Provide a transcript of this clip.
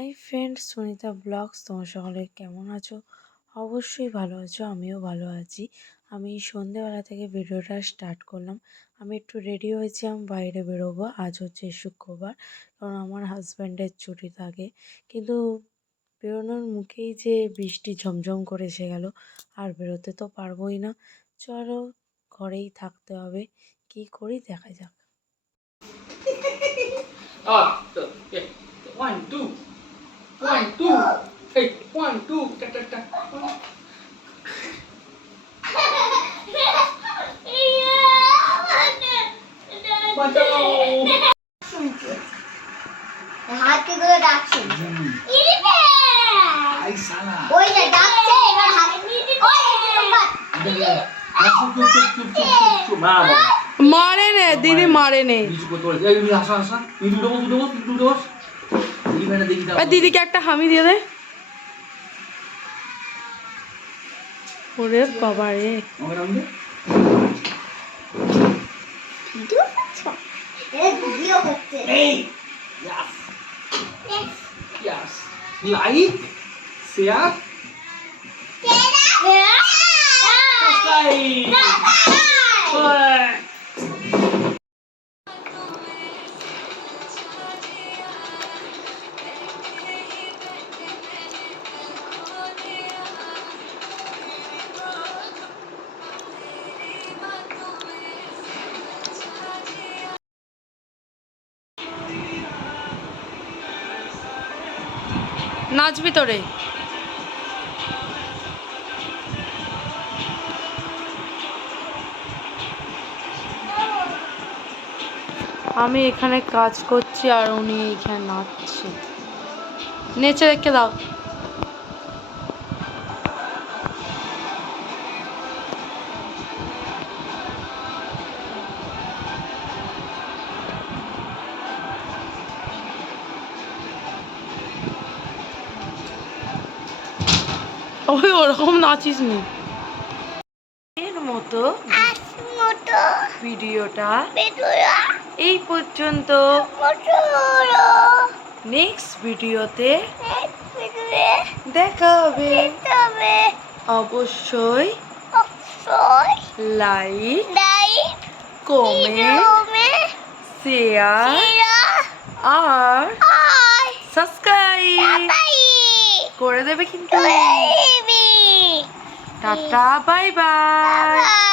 Hi friends, Sunita blogs. তোমার সকলে কেমন আছো? অবশ্যই ভালো আছো, আমিও ভালো আছি। আমি সন্ধেবেলা থেকে ভিডিওটা স্টার্ট করলাম। আমি একটু রেডি হয়েছি, আমি বাইরে বেরোবো। আজ হচ্ছে শুক্রবার, কারণ আমার হাজব্যান্ডের ছুটি থাকে। কিন্তু বেরোনোর মুখেই যে বৃষ্টি ঝমঝম করে এসে গেল, আর বেরোতে তো পারবোই না। চলো, ঘরেই থাকতে হবে। কি করি দেখা যাক। Yeah. 1, 2. 1, 2. Hey, 1, 2. Ta, ta, ta. বাঁচাও। হাতিগুলো ডাকছে। আই সালা। ওই যে ডাকছে, এবার হাতি। মারে নে দিদি, মারে নে। দিদিকে একটা হামি দিয়ে দে। ওরে বাবা রে, ভিডিও হচ্ছে। লাইক শেয়ার নাচবি তোরে? আমি এখানে কাজ করছি আর উনি এখানে নাচছে। নেচে রেখে দাও। ওই ওরকম নাচিস নি। এর মতো ভিডিওটা এই পর্যন্ত। নেক্সট ভিডিওতে দেখা হবে। অবশ্যই লাইক, কমেন্ট, শেয়ার আর সাবস্ক্রাইব করে দেবে কিন্তু। Tata, bye bye.